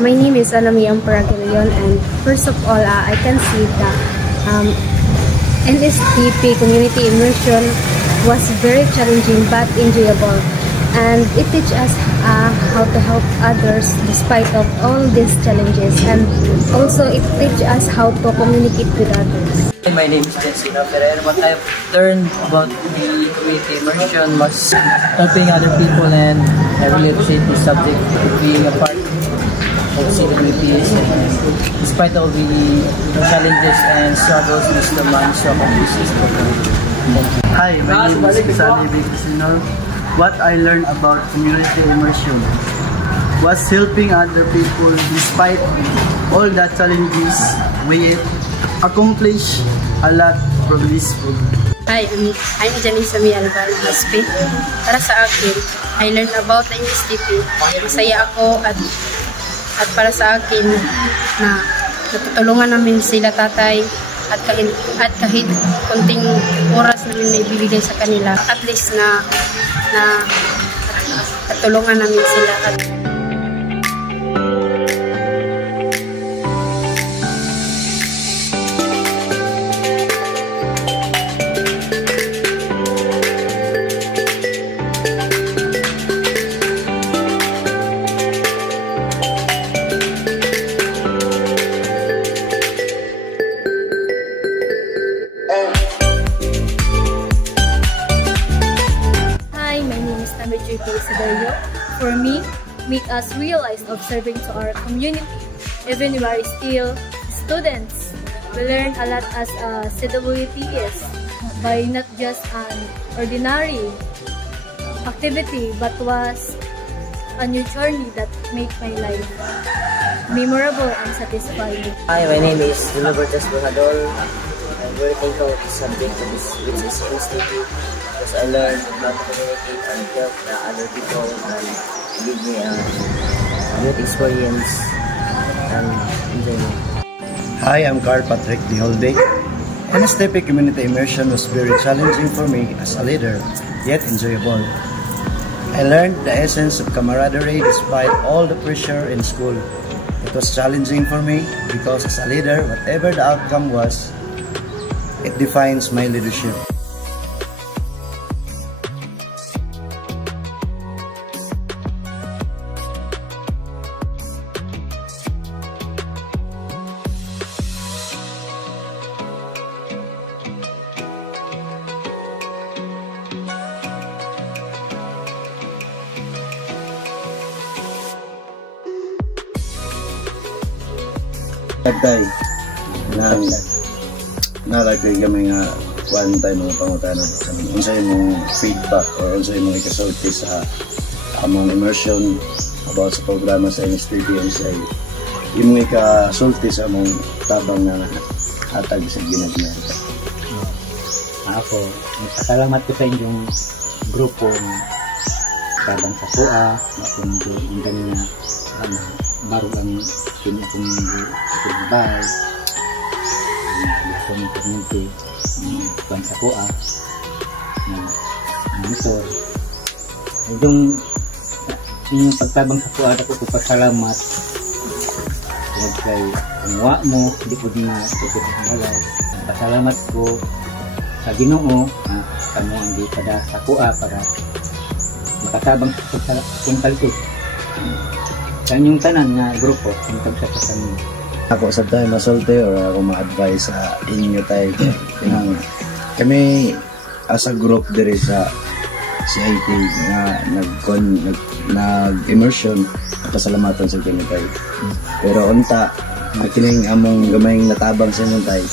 My name is Anami Amparagilion, and first of all, I can see that NSTP community immersion was very challenging but enjoyable, and it teaches us how to help others despite of all these challenges, and also it teaches us how to communicate with others. My name is Jessica Ferrer. What I've learned about the community immersion was helping other people, and I really appreciate this subject, being a part of CWPS. Despite all the challenges and struggles, we still managed to accomplish this program. Hi, my name is Sally Vicasino. What I learned about community immersion was helping other people despite all the challenges. We accomplish a lot from this program. Hi, I'm Janice Alvaro Haspe. Para sa akin, I learned about the NSTP. Masaya ako at para sa akin na natutulungan namin sila tatay at kahit konting oras namin na ibibigay sa kanila, at least na natulungan namin sila. For me, make us realize of serving to our community. Even we are still students, we learn a lot as a CWPS by not just an ordinary activity, but was a new journey that made my life memorable and satisfying. Hi, my name is Robertus Bernadol. I'm very thankful for this subject, which is NSTP, because I learned how to communicate and help other people, and give me a good experience and enjoyment. Hi, I'm Carl Patrick Diholde. NSTP community immersion was very challenging for me as a leader, yet enjoyable. I learned the essence of camaraderie despite all the pressure in school. It was challenging for me because as a leader, whatever the outcome was, it defines my leadership. Tay, nalagay kami nga one time mga pangutanan unsay mong feedback or unsay mong ikasulti sa among immersion about sa programa sa NSTP, unsay imong ikasulti sa among tabang na hatag sa ginagmay. Ako, salamat ko sa inyong grupo ng tabang sa PUA, ang ganyan na baru ang pinakong bahay ng community ng sa PUA ng monitor. Yung pagtabang sa PUA, ako ko pasalamat tungkol kay uwa mo, hindi ko din na tukot ang halay. Pasalamat ko sa Ginoo na kamo ang di kada sa PUA para makatabang sa kungkalkot sa inyong tanan na grupo kung tagsapasan mo. Ako sa tayo masulti or ako ma-advise sa inyo tayo kami as a group diri sa CIT nga nag-immersion, pasalamatan sa kami tayo. Pero unta kining among gamayng natabang sa inyo tayo,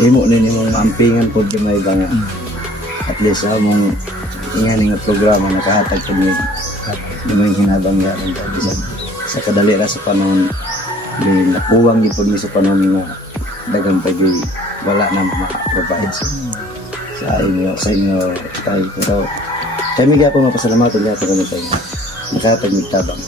himo ninyo maampingan po gamay ba nga at least among inganing programa nakahatag kami yung hinabang yaran tayo sa kadali ra sa panahon nakuwang gipod mi sa panahon nga dagang pagi wala na ma-provide sa inyo tayo. Pero kami gapo mapasalamatan natin kami tayo nakahatag magtabang.